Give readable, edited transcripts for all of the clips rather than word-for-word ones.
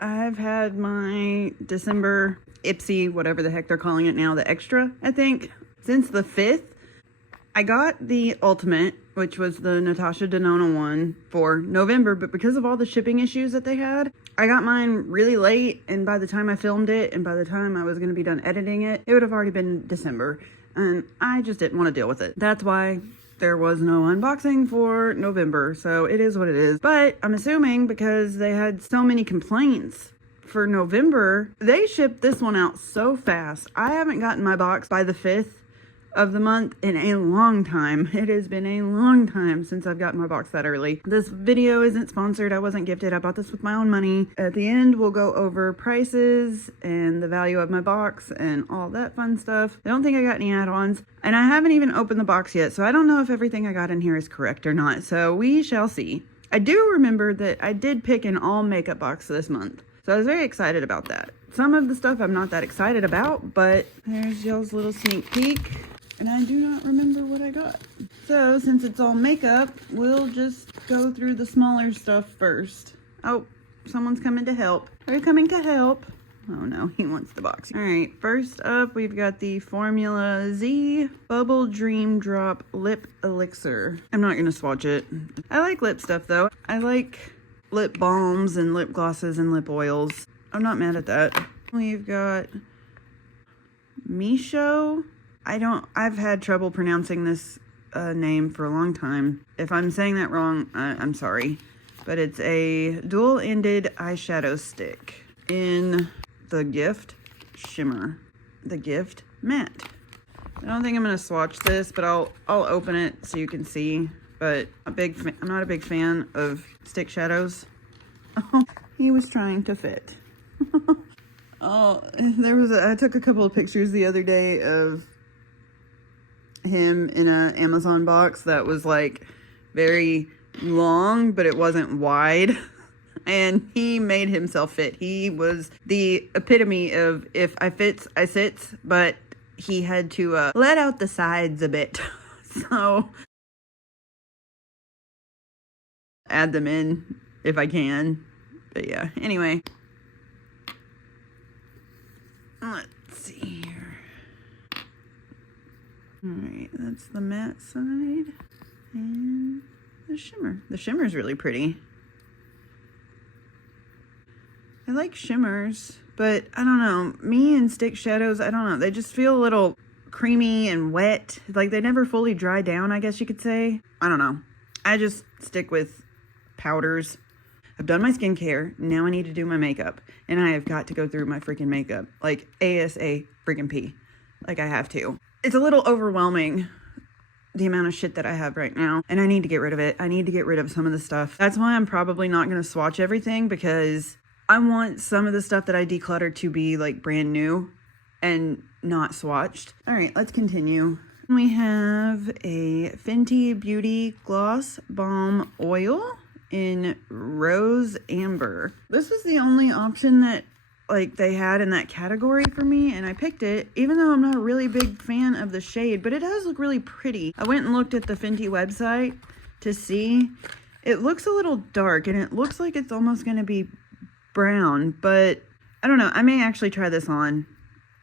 I've had my December Ipsy, whatever the heck they're calling it now, the Extra, I think, since the 5th. I got the Ultimate, which was the Natasha Denona one for November, but because of all the shipping issues that they had, I got mine really late, and by the time I filmed it and by the time I was going to be done editing it, it would have already been December, and I just didn't want to deal with it. That's why there was no unboxing for November, so it is what it is. But I'm assuming because they had so many complaints for November, they shipped this one out so fast. I haven't gotten my box by the 5th of the month in a long time. It has been a long time since I've gotten my box that early. This video isn't sponsored. I wasn't gifted. I bought this with my own money. At the end, we'll go over prices and the value of my box and all that fun stuff. I don't think I got any add-ons, and I haven't even opened the box yet, so I don't know if everything I got in here is correct or not, so we shall see. I do remember that I did pick an all makeup box this month, so I was very excited about that. Some of the stuff I'm not that excited about, but there's y'all's little sneak peek. And I do not remember what I got. So, since it's all makeup, we'll just go through the smaller stuff first. Oh, someone's coming to help. Are you coming to help? Oh no, he wants the box. Alright, first up, we've got the Formula Z Bubble Dream Drop Lip Elixir. I'm not gonna swatch it. I like lip stuff though. I like lip balms and lip glosses and lip oils. I'm not mad at that. We've got Misho. I've had trouble pronouncing this name for a long time. If I'm saying that wrong, I'm sorry. But it's a dual-ended eyeshadow stick in the Gift Shimmer. The Gift Matte. I don't think I'm going to swatch this, but I'll open it so you can see. But I'm not a big fan of stick shadows. Oh, he was trying to fit. Oh, I took a couple of pictures the other day of him in an Amazon box that was like very long, but it wasn't wide, and he made himself fit. He was the epitome of if I fits, I sits, but he had to let out the sides a bit. So add them in if I can. But yeah, anyway, let's see here. Alright, that's the matte side and the shimmer. The shimmer is really pretty. I like shimmers, but I don't know. Me and stick shadows, I don't know. They just feel a little creamy and wet. Like they never fully dry down, I guess you could say. I don't know. I just stick with powders. I've done my skincare. Now I need to do my makeup. And I have got to go through my freaking makeup. Like ASA freaking P. Like I have to. It's a little overwhelming, the amount of shit that I have right now, and I need to get rid of it. I need to get rid of some of the stuff. That's why I'm probably not going to swatch everything, because I want some of the stuff that I decluttered to be like brand new and not swatched. All right, let's continue. We have a Fenty Beauty Gloss Balm Oil in Rose Amber. This was the only option that like they had in that category for me, and I picked it even though I'm not a really big fan of the shade, but it does look really pretty. I went and looked at the Fenty website to see. It looks a little dark and it looks like it's almost going to be brown, but I don't know. I may actually try this on.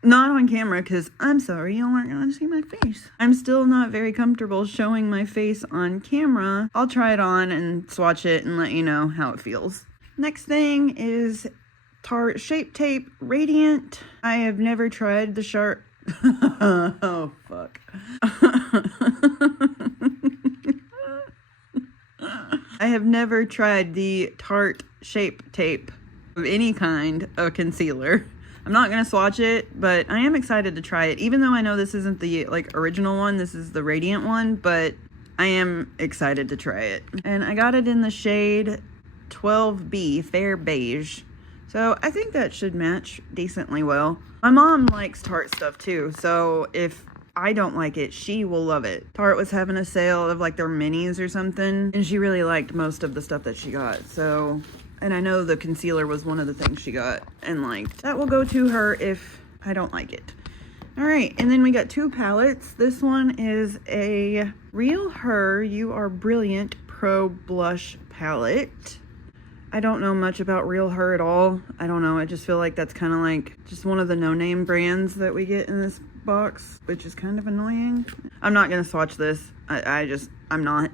Not on camera, because I'm sorry, you aren't going to see my face. I'm still not very comfortable showing my face on camera. I'll try it on and swatch it and let you know how it feels. Next thing is Tarte Shape Tape Radiant. I have never tried the sharp... oh, fuck. I have never tried the Tarte Shape Tape of any kind of concealer. I'm not going to swatch it, but I am excited to try it. Even though I know this isn't the like original one, this is the Radiant one, but I am excited to try it. And I got it in the shade 12B, Fair Beige. So I think that should match decently well. My mom likes Tarte stuff too, so if I don't like it, she will love it. Tarte was having a sale of like their minis or something, and she really liked most of the stuff that she got. So, and I know the concealer was one of the things she got and liked. That will go to her if I don't like it. All right, and then we got two palettes. This one is a Real Her You Are Brilliant Pro Blush palette. I don't know much about Real Her at all. I don't know. I just feel like that's kind of like just one of the no-name brands that we get in this box, which is kind of annoying. I'm not going to swatch this. I'm not.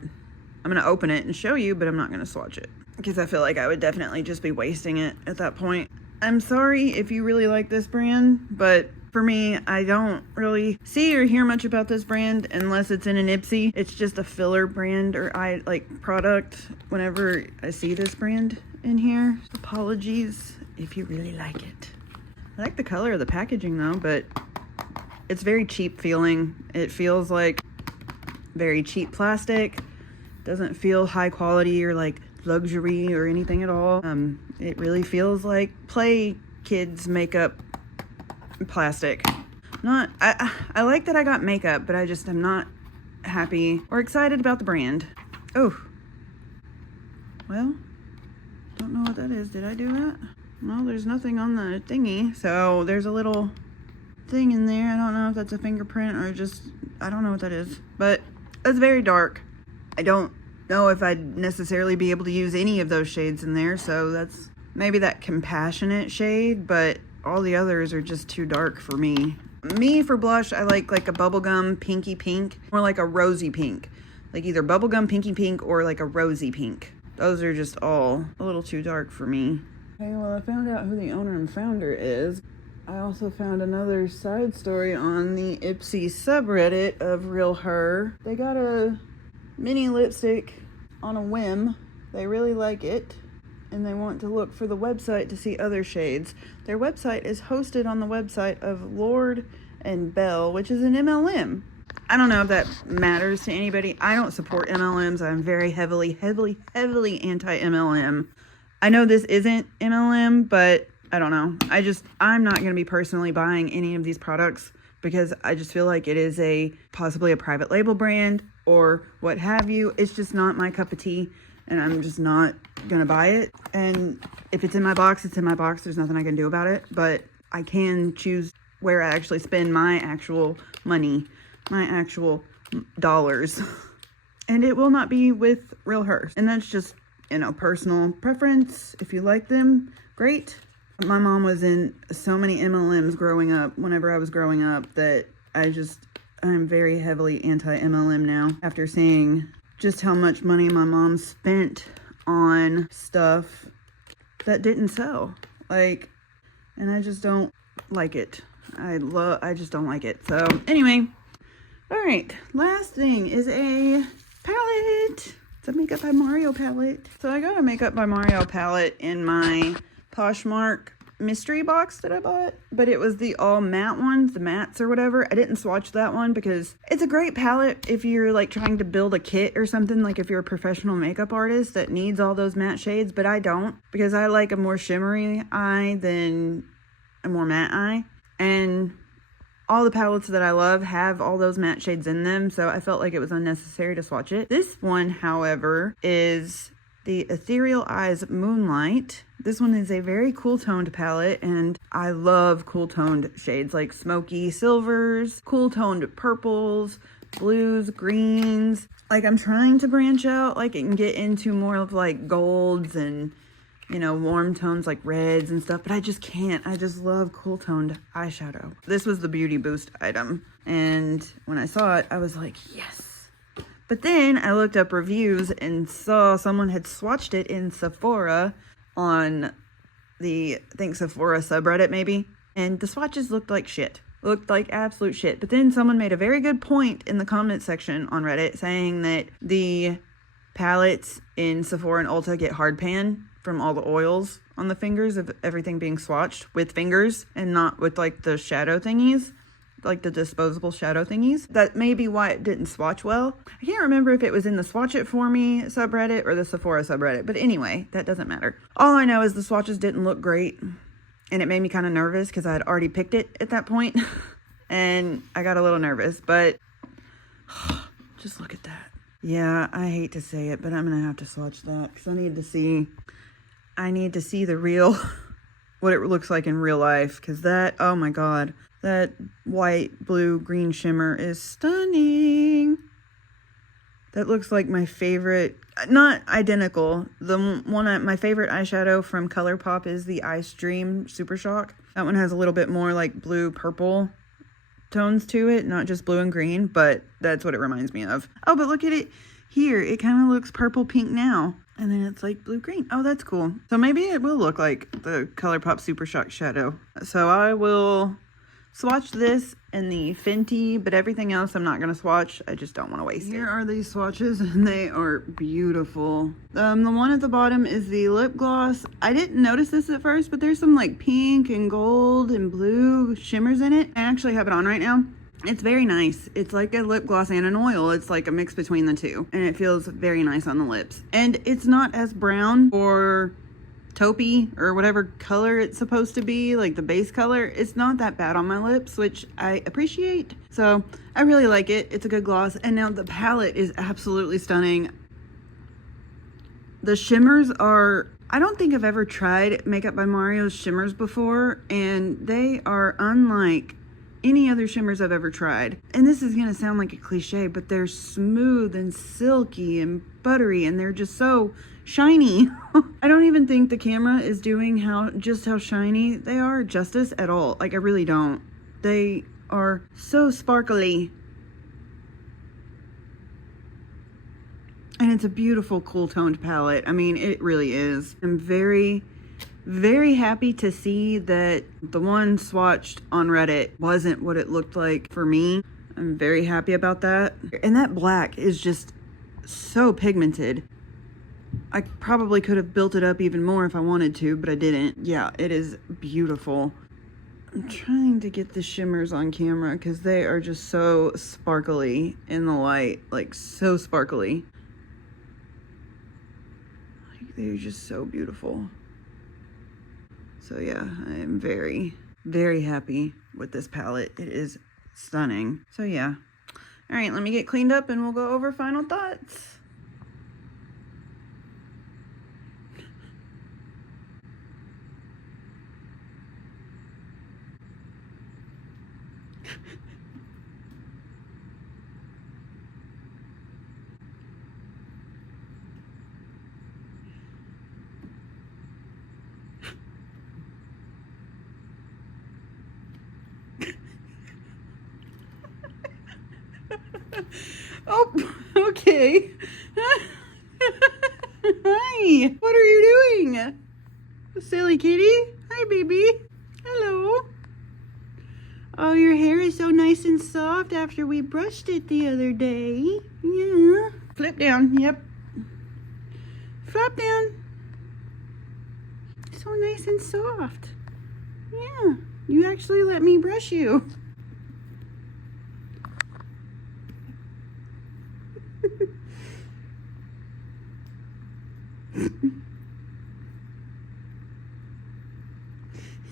I'm going to open it and show you, but I'm not going to swatch it because I feel like I would definitely just be wasting it at that point. I'm sorry if you really like this brand, but for me, I don't really see or hear much about this brand unless it's in an Ipsy. It's just a filler brand or product whenever I see this brand in here. Apologies if you really like it. I like the color of the packaging though, but it's very cheap feeling. It feels like very cheap plastic. Doesn't feel high quality or like luxury or anything at all. It really feels like play kids makeup plastic. I like that I got makeup, but I just am not happy or excited about the brand. Oh, well, don't know what that is. Did I do that? Well, there's nothing on the thingy, so there's a little thing in there. I don't know if that's a fingerprint or just, I don't know what that is, but it's very dark. I don't know if I'd necessarily be able to use any of those shades in there, so that's maybe that compassionate shade, but all the others are just too dark for me. For blush, I like a bubblegum pinky pink or like a rosy pink. Like either bubblegum pinky pink or like a rosy pink. Those are just all a little too dark for me. Okay, well, I found out who the owner and founder is. I also found another side story on the Ipsy subreddit of Real Her. They got a mini lipstick on a whim. They really like it, and they want to look for the website to see other shades. Their website is hosted on the website of Lord and Bell, which is an MLM. I don't know if that matters to anybody. I don't support MLMs. I'm very heavily anti-MLM. I know this isn't MLM, but I don't know. I'm not going to be personally buying any of these products because I just feel like it is possibly a private label brand or what have you. It's just not my cup of tea, and I'm just not gonna buy it. And if it's in my box, it's in my box. There's nothing I can do about it, but I can choose where I actually spend my actual money, my actual dollars. And it will not be with Real Her. And that's just, personal preference. If you like them, great. My mom was in so many MLMs whenever I was growing up, that I'm very heavily anti-MLM now after seeing just how much money my mom spent on stuff that didn't sell. And I just don't like it. I just don't like it. So anyway, all right, last thing is a palette. It's a Makeup by Mario palette. So I got a Makeup by Mario palette in my Poshmark mystery box that I bought, but it was the all matte ones, the mattes or whatever. I didn't swatch that one because it's a great palette if you're like trying to build a kit or something, like if you're a professional makeup artist that needs all those matte shades, but I don't, because I like a more shimmery eye than a more matte eye, and all the palettes that I love have all those matte shades in them, so I felt like it was unnecessary to swatch it. This one, however, is the Ethereal Eyes Moonlight. This one is a very cool toned palette, and I love cool toned shades like smoky silvers, cool toned purples, blues, greens. I'm trying to branch out, and get into more of golds and, warm tones like reds and stuff, but I just can't. I just love cool toned eyeshadow. This was the Beauty Boost item, and when I saw it, I was like, yes. But then I looked up reviews and saw someone had swatched it in Sephora on the, I think, Sephora subreddit maybe. And the swatches looked like shit. Looked like absolute shit. But then someone made a very good point in the comment section on Reddit saying that the palettes in Sephora and Ulta get hard pan from all the oils on the fingers of everything being swatched with fingers and not with the shadow thingies. The disposable shadow thingies. That may be why it didn't swatch well. I can't remember if it was in the Swatch It For Me subreddit or the Sephora subreddit, but anyway, that doesn't matter. All I know is the swatches didn't look great, and it made me kind of nervous because I had already picked it at that point, and I got a little nervous, but just look at that. Yeah, I hate to say it, but I'm gonna have to swatch that because I need to see the real, what it looks like in real life, because that, oh my god. That white, blue, green shimmer is stunning. That looks like my favorite Not identical. My favorite eyeshadow from ColourPop is the Ice Dream Super Shock. That one has a little bit more like blue purple tones to it, not just blue and green, but that's what it reminds me of. Oh, but look at it here. It kind of looks purple pink now. And then it's like blue green. Oh, that's cool. So maybe it will look like the ColourPop Super Shock shadow. So I will swatch this and the Fenty, but everything else I'm not going to swatch. I just don't want to waste it. Here are these swatches, and they are beautiful. The one at the bottom is the lip gloss. I didn't notice this at first, but there's some like pink and gold and blue shimmers in it. I actually have it on right now. It's very nice. It's like a lip gloss and an oil. It's like a mix between the two, and it feels very nice on the lips. And it's not as brown or taupey or whatever color it's supposed to be, like the base color. It's not that bad on my lips, which I appreciate. So I really like it. It's a good gloss. And now the palette is absolutely stunning. The shimmers are, I don't think I've ever tried Makeup by Mario's shimmers before, and they are unlike any other shimmers I've ever tried. And this is gonna sound like a cliche, but they're smooth and silky and buttery, and they're just so shiny. I don't even think the camera is doing just how shiny they are justice at all. Like, I really don't. They are so sparkly. And it's a beautiful cool toned palette. I mean, it really is. I'm very, very happy to see that the one swatched on Reddit wasn't what it looked like for me. I'm very happy about that. And that black is just so pigmented. I probably could have built it up even more if I wanted to, but I didn't. Yeah, it is beautiful. I'm trying to get the shimmers on camera because they are just so sparkly in the light. Like, so sparkly. Like, they're just so beautiful. So yeah, I am very, very happy with this palette. It is stunning. So yeah. All right, let me get cleaned up and we'll go over final thoughts. Oh, okay. Hi, what are you doing? Silly kitty. Hi, baby. Hello. Oh, your hair is so nice and soft after we brushed it the other day. Yeah. Flip down. Yep. Flop down. So nice and soft. Yeah. You actually let me brush you.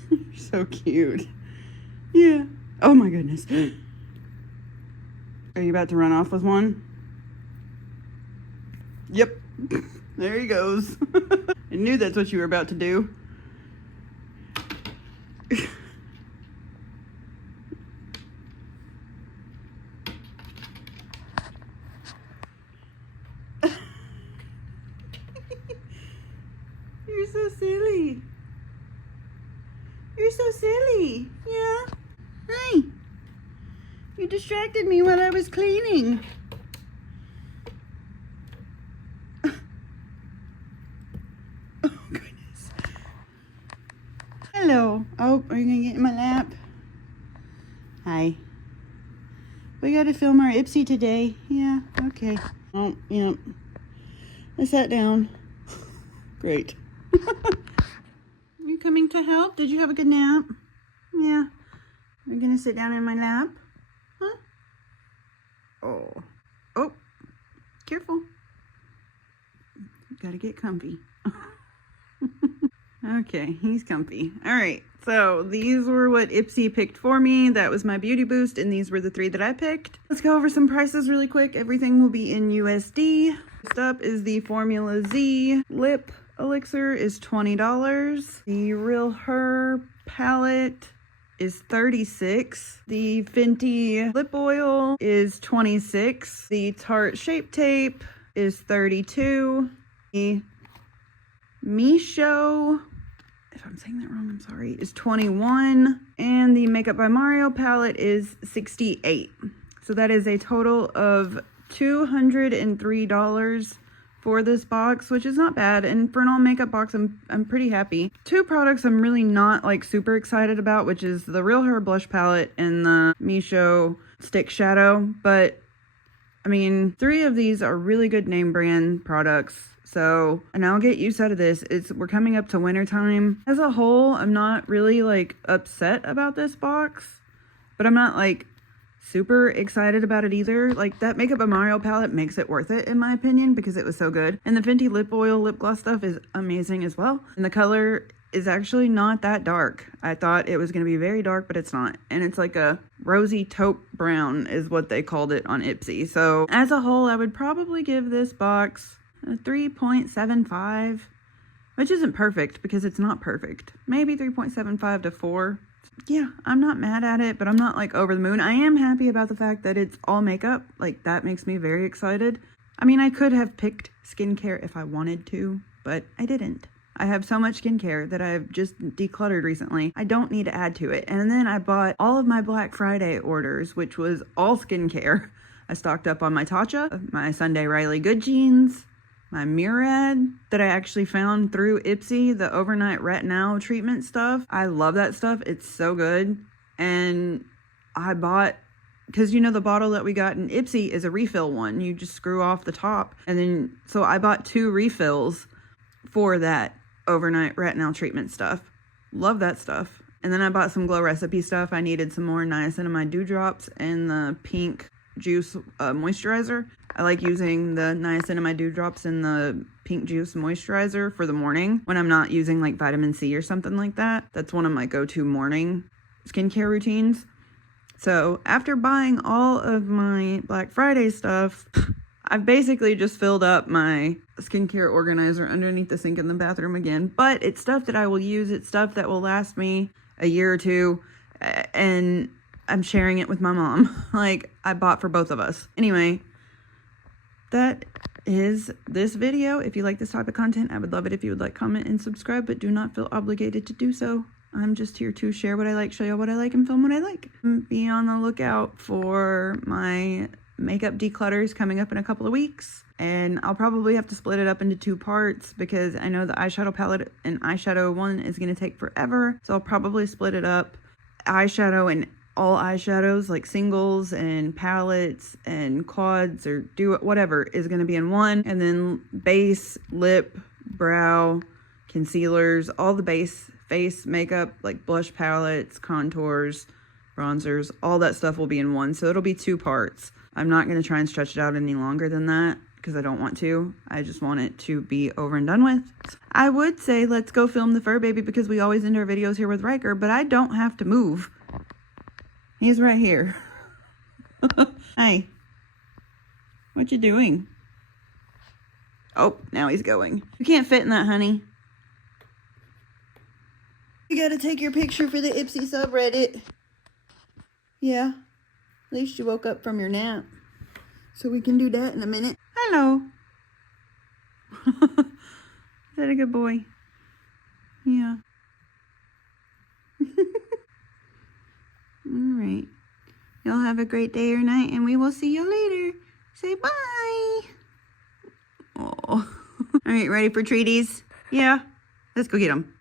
You're so cute. Yeah. Oh my goodness. Are you about to run off with one? Yep. There he goes. I knew that's what you were about to do. You're so silly. You're so silly. Yeah. Hi. You distracted me while I was cleaning. Oh, goodness. Hello. Oh, are you going to get in my lap? Hi. We got to film our Ipsy today. Yeah, okay. Oh, yeah. I sat down. Great. You coming to help? Did you have a good nap? Yeah. You're gonna sit down in my lap? Huh? Oh. Oh. Careful. Gotta get comfy. Okay, he's comfy. All right. So these were what Ipsy picked for me. That was my beauty boost, and these were the 3 that I picked. Let's go over some prices really quick. Everything will be in USD. First up is the Formula Z lip elixir is $20. The Real Her palette is $36. The Fenty lip oil is $26. The Tarte Shape Tape is $32. The Misho, if I'm saying that wrong, I'm sorry, is $21. And the Makeup by Mario palette is $68. So that is a total of $203 for this box, which is not bad. And for an all makeup box, I'm pretty happy. Two products I'm really not like super excited about, which is the Real Her blush palette and the Misho stick shadow. But I mean, three of these are really good name brand products. So, and I'll get use out of this. We're coming up to winter time. As a whole, I'm not really like upset about this box, but I'm not like super excited about it either. Like that Makeup by Mario palette makes it worth it in my opinion because it was so good. And the Fenty lip oil lip gloss stuff is amazing as well. And the color is actually not that dark. I thought it was going to be very dark, but it's not. And it's like a rosy taupe brown is what they called it on Ipsy. So as a whole, I would probably give this box a 3.75, which isn't perfect because it's not perfect. Maybe 3.75 to 4. Yeah, I'm not mad at it, but I'm not like over the moon. I am happy about the fact that it's all makeup. Like that makes me very excited. I mean, I could have picked skincare if I wanted to, but I didn't. I have so much skincare that I've just decluttered recently. I don't need to add to it. And then I bought all of my Black Friday orders, which was all skincare. I stocked up on my Tatcha, my Sunday Riley Good Jeans, my Murad that I actually found through Ipsy, the overnight retinol treatment stuff. I love that stuff. It's so good. And I bought, because you know the bottle that we got in Ipsy is a refill one. You just screw off the top. And then, so I bought 2 refills for that overnight retinol treatment stuff. Love that stuff. And then I bought some Glow Recipe stuff. I needed some more niacinamide dewdrops and the pink juice moisturizer. I like using the niacinamide dewdrops and the pink juice moisturizer for the morning when I'm not using like vitamin C or something like that. That's one of my go-to morning skincare routines. So after buying all of my Black Friday stuff, I've basically just filled up my skincare organizer underneath the sink in the bathroom again. But it's stuff that I will use. It's stuff that will last me a year or two. And I'm sharing it with my mom. Like I bought for both of us. Anyway, that is this video. If you like this type of content, I would love it if you would like, comment, and subscribe, but do not feel obligated to do so. I'm just here to share what I like, show you what I like, and film what I like. Be on the lookout for my makeup declutters coming up in a couple of weeks. And I'll probably have to split it up into 2 parts because I know the eyeshadow palette and eyeshadow one is going to take forever. So I'll probably split it up. Eyeshadow and all eyeshadows like singles and palettes and quads or do whatever is going to be in one, and then base, lip, brow, concealers, all the base face makeup like blush palettes, contours, bronzers, all that stuff will be in one. So it'll be 2 parts. I'm not going to try and stretch it out any longer than that because I don't want to. I just want it to be over and done with. I would say let's go film the fur baby because we always end our videos here with Ryker, but I don't have to move. He's right here. Hey, what you doing? Oh, now he's going. You can't fit in that, honey. You gotta take your picture for the Ipsy subreddit. Yeah, at least you woke up from your nap. So we can do that in a minute. Hello. Is that a good boy? Yeah. Alright. Y'all have a great day or night, and we will see you later. Say bye. Oh. Alright, ready for treaties? Yeah. Let's go get them.